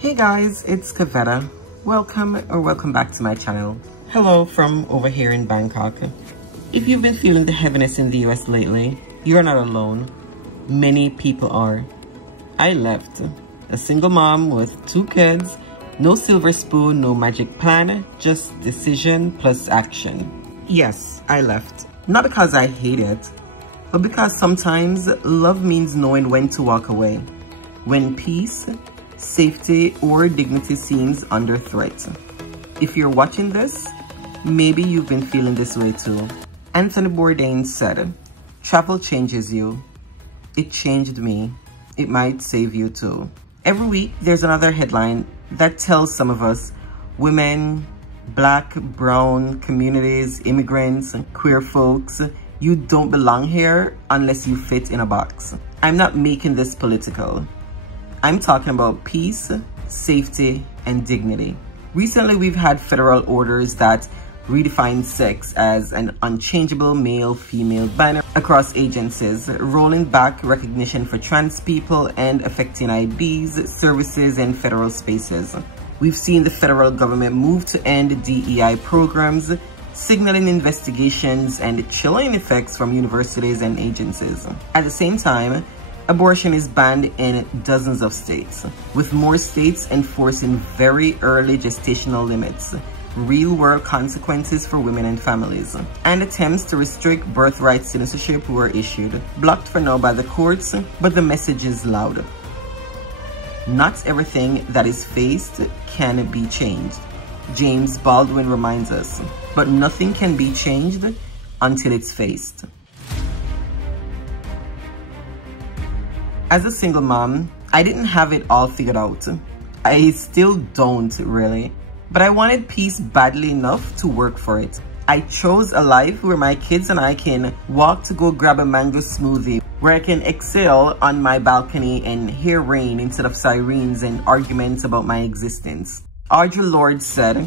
Hey guys, it's Kavetta. Welcome back to my channel. Hello from over here in Bangkok. If you've been feeling the heaviness in the US lately, you're not alone. Many people are. I left. A single mom with 2 kids, no silver spoon, no magic plan, just decision plus action. Yes, I left. Not because I hate it, but because sometimes love means knowing when to walk away. When peace, safety, or dignity seems under threat. If you're watching this, maybe you've been feeling this way too. Anthony Bourdain said, "Travel changes you. It changed me. It might save you too." Every week, there's another headline that tells some of us, women, black, brown, communities, immigrants, queer folks, you don't belong here unless you fit in a box. I'm not making this political. I'm talking about peace, safety, and dignity. Recently, we've had federal orders that redefine sex as an unchangeable male-female binary across agencies, rolling back recognition for trans people and affecting IDs, services, and federal spaces. We've seen the federal government move to end DEI programs, signaling investigations and chilling effects from universities and agencies. At the same time, abortion is banned in dozens of states, with more states enforcing very early gestational limits, real-world consequences for women and families, and attempts to restrict birthright citizenship were issued, blocked for now by the courts, but the message is loud. Not everything that is faced can be changed. James Baldwin reminds us, but nothing can be changed until it's faced. As a single mom, I didn't have it all figured out. I still don't really, but I wanted peace badly enough to work for it. I chose a life where my kids and I can walk to go grab a mango smoothie, where I can exhale on my balcony and hear rain instead of sirens and arguments about my existence. Audre Lorde said,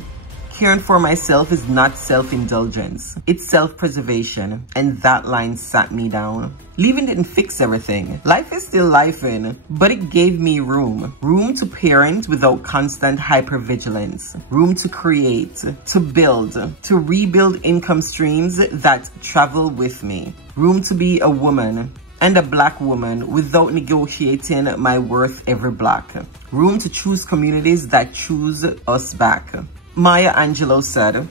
"Caring for myself is not self-indulgence, it's self-preservation," and that line sat me down. Leaving didn't fix everything. Life is still lifing, but it gave me room. Room to parent without constant hypervigilance. Room to create, to build, to rebuild income streams that travel with me. Room to be a woman, and a black woman, without negotiating my worth every block. Room to choose communities that choose us back. Maya Angelou said,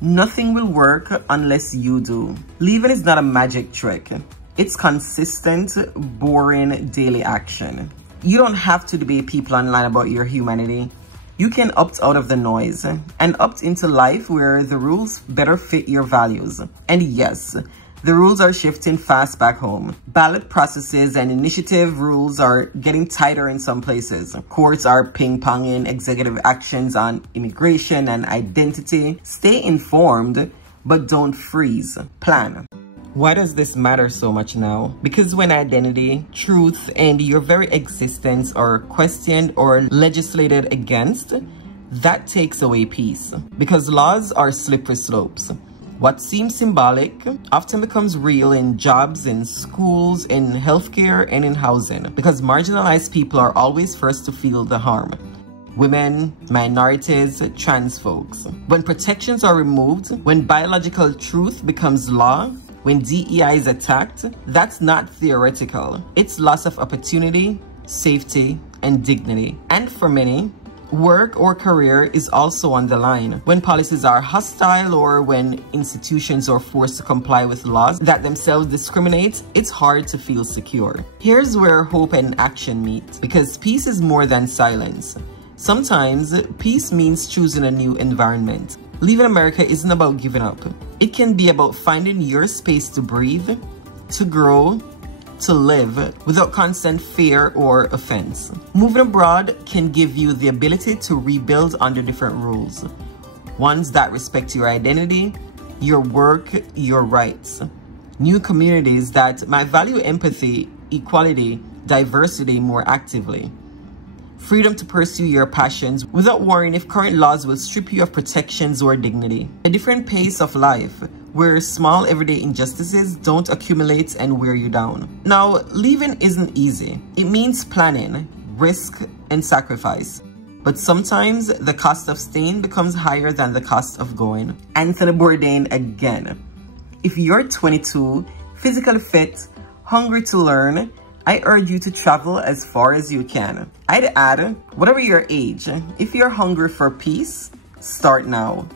"Nothing will work unless you do." Leaving is not a magic trick. It's consistent, boring daily action. You don't have to debate people online about your humanity. You can opt out of the noise and opt into life where the rules better fit your values. And yes, the rules are shifting fast back home. Ballot processes and initiative rules are getting tighter in some places. Courts are ping-ponging executive actions on immigration and identity. Stay informed, but don't freeze. Plan. Why does this matter so much now? Because when identity, truth, and your very existence are questioned or legislated against, that takes away peace. Because laws are slippery slopes. What seems symbolic often becomes real in jobs, in schools, in healthcare, and in housing, because marginalized people are always first to feel the harm. Women, minorities, trans folks. When protections are removed, when biological truth becomes law, when DEI is attacked, that's not theoretical. It's loss of opportunity, safety, and dignity. And for many, work or career is also on the line. When policies are hostile or when institutions are forced to comply with laws that themselves discriminate, it's hard to feel secure. Here's where hope and action meet, because peace is more than silence. Sometimes peace means choosing a new environment. Leaving America isn't about giving up. It can be about finding your space to breathe, to grow, to live without constant fear or offense. Moving abroad can give you the ability to rebuild under different rules. Ones that respect your identity, your work, your rights. New communities that might value empathy, equality, diversity more actively. Freedom to pursue your passions without worrying if current laws will strip you of protections or dignity. A different pace of life where small everyday injustices don't accumulate and wear you down. Now, leaving isn't easy. It means planning, risk, and sacrifice. But sometimes the cost of staying becomes higher than the cost of going. Anthony Bourdain again. If you're 22, physically fit, hungry to learn, I urge you to travel as far as you can. I'd add, whatever your age, if you're hungry for peace, start now.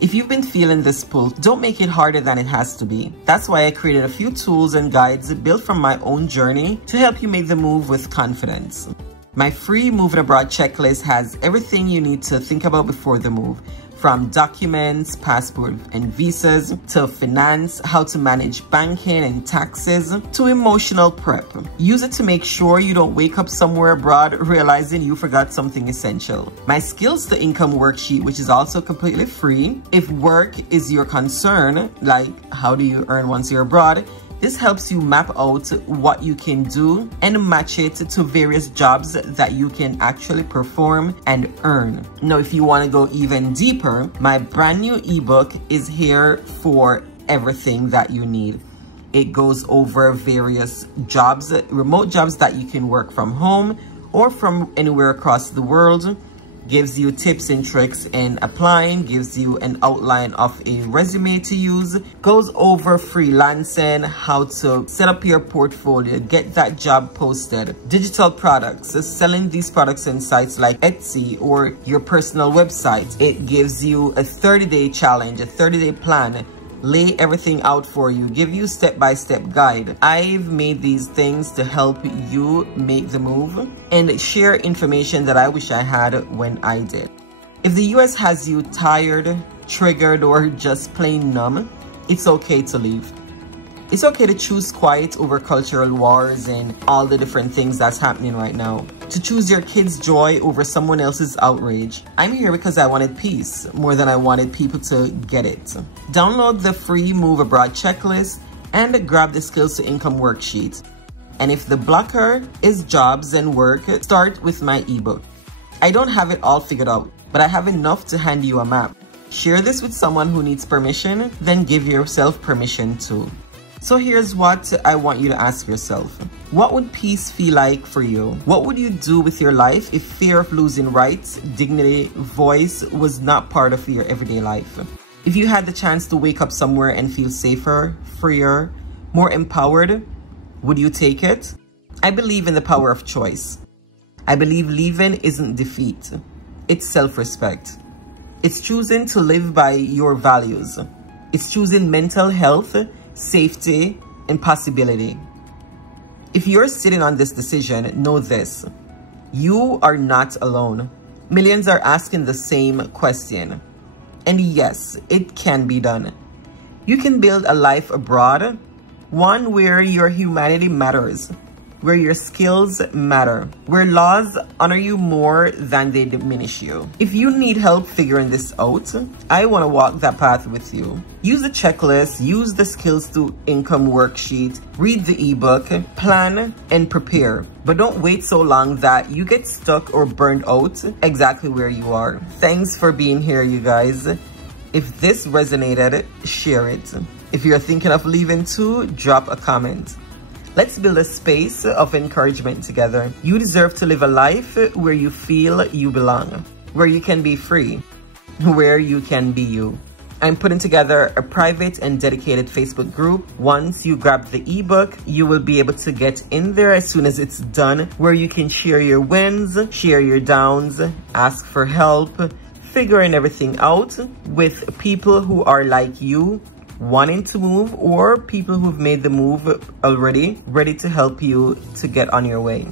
If you've been feeling this pull, don't make it harder than it has to be. That's why I created a few tools and guides built from my own journey to help you make the move with confidence. My free moving abroad checklist has everything you need to think about before the move, from documents, passport and visas, to finance, how to manage banking and taxes, to emotional prep. Use it to make sure you don't wake up somewhere abroad realizing you forgot something essential. My skills to income worksheet, which is also completely free. If work is your concern, like how do you earn once you're abroad, this helps you map out what you can do and match it to various jobs that you can actually perform and earn. Now, if you want to go even deeper, my brand new ebook is here for everything that you need. It goes over various jobs, remote jobs that you can work from home or from anywhere across the world. Gives you tips and tricks in applying, gives you an outline of a resume to use, goes over freelancing, how to set up your portfolio, get that job posted, digital products, selling these products in sites like Etsy or your personal website. It gives you a 30-day challenge, a 30-day plan, lay everything out for you, give you step-by-step guide. I've made these things to help you make the move and share information that I wish I had when I did. If the US has you tired, triggered, or just plain numb, it's okay to leave. It's okay to choose quiet over cultural wars and all the different things that's happening right now. To choose your kids' joy over someone else's outrage. I'm here because I wanted peace more than I wanted people to get it. Download the free Move Abroad checklist and grab the Skills to Income worksheet. And if the blocker is jobs and work, start with my ebook. I don't have it all figured out, but I have enough to hand you a map. Share this with someone who needs permission, then give yourself permission too. So here's what I want you to ask yourself. What would peace feel like for you? What would you do with your life if fear of losing rights, dignity, voice was not part of your everyday life? If you had the chance to wake up somewhere and feel safer, freer, more empowered, would you take it? I believe in the power of choice. I believe leaving isn't defeat. It's self-respect. It's choosing to live by your values. It's choosing mental health, safety, and possibility. If you're sitting on this decision, know this. You are not alone. Millions are asking the same question. And yes, it can be done. You can build a life abroad, one where your humanity matters, where your skills matter, where laws honor you more than they diminish you. If you need help figuring this out, I want to walk that path with you. Use the checklist, use the Skills to Income worksheet, read the ebook, plan and prepare. But don't wait so long that you get stuck or burned out exactly where you are. Thanks for being here, you guys. If this resonated, share it. If you're thinking of leaving too, drop a comment. Let's build a space of encouragement together. You deserve to live a life where you feel you belong, where you can be free, where you can be you. I'm putting together a private and dedicated Facebook group. Once you grab the ebook, you will be able to get in there as soon as it's done, where you can share your wins, share your downs, ask for help, figuring everything out with people who are like you, wanting to move, or people who've made the move already, ready to help you to get on your way.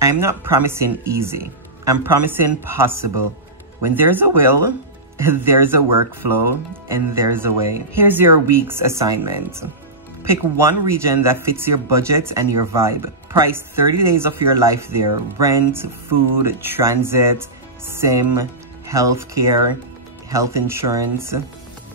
I'm not promising easy. I'm promising possible. When there's a will, there's a workflow, and there's a way. Here's your week's assignment. Pick one region that fits your budget and your vibe. Price 30 days of your life there. Rent, food, transit, SIM, healthcare, health insurance,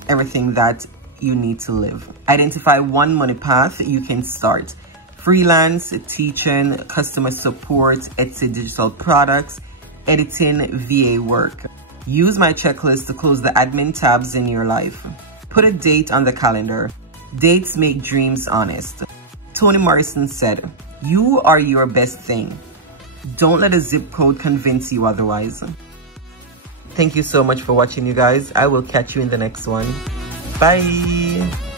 everything that you need to live. Identify one money path you can start. Freelance, teaching, customer support, Etsy digital products, editing, VA work. Use my checklist to close the admin tabs in your life. Put a date on the calendar. Dates make dreams honest. Toni Morrison said, "You are your best thing. Don't let a zip code convince you otherwise." Thank you so much for watching, you guys. I will catch you in the next one. Bye.